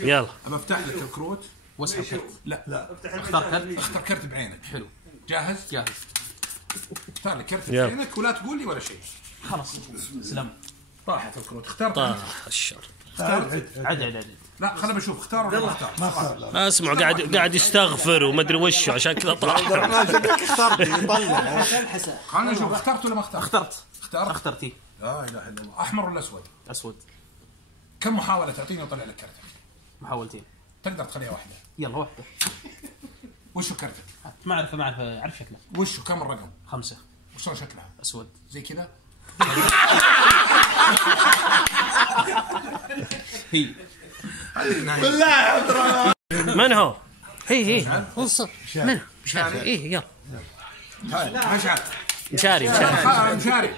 يلا ابى افتح لك الكروت واسحب كرت. لا اختار كرت. اختار كرت بعينك. حلو. جاهز؟ جاهز. اختار لك كرت يلا. بعينك ولا تقول لي ولا شيء. خلاص سلام. طاحت الكروت. اختار طاح الشر. اختار. عد. لا خلنا بشوف اختار ولا ما اختار. ما اختار. ما اسمع قاعد يستغفر وما ادري وشه عشان كذا طاح. اخترت يطلع. خلنا نشوف اخترت ولا ما اخترت. اخترتي. لا اله الا الله. احمر ولا اسود؟ اسود. كم محاولة تعطيني واطلع لك كرتك؟ محاولتين. تقدر تخليها واحدة. يلا واحدة. وشو كرتك؟ ما اعرف اعرف شكله. وشو كم الرقم؟ 5. وشلون شكلها؟ اسود. زي كذا؟ هي. من هو؟ هي وصل من مشاري. ايه يلا مشعل. مشاري. مشاري.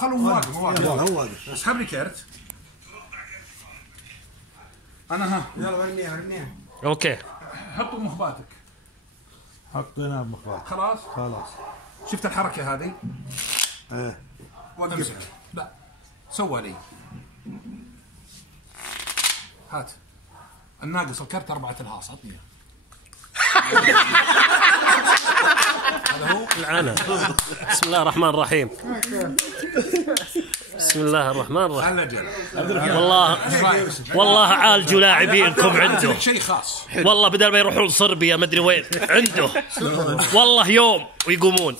خلوا مواقف. هو واقف. اسحب لي كرت. انا ها. يلا ورنيها. اوكي. حطوا مخباتك. حطيناه بمخبات. خلاص. شفت الحركة هذه؟ ايه. وقفها. لا. سوى لي. هات. الناقص الكرت 4 الهاص. عطني اياه. هذا هو. العنى. بسم الله الرحمن الرحيم. بسم الله الرحمن الرحيم. خلنا جل. والله عالجوا لاعبينكم عنده. شيء خاص. والله بدل ما يروحون صربيا ما ادري وين عنده. والله يوم ويقومون.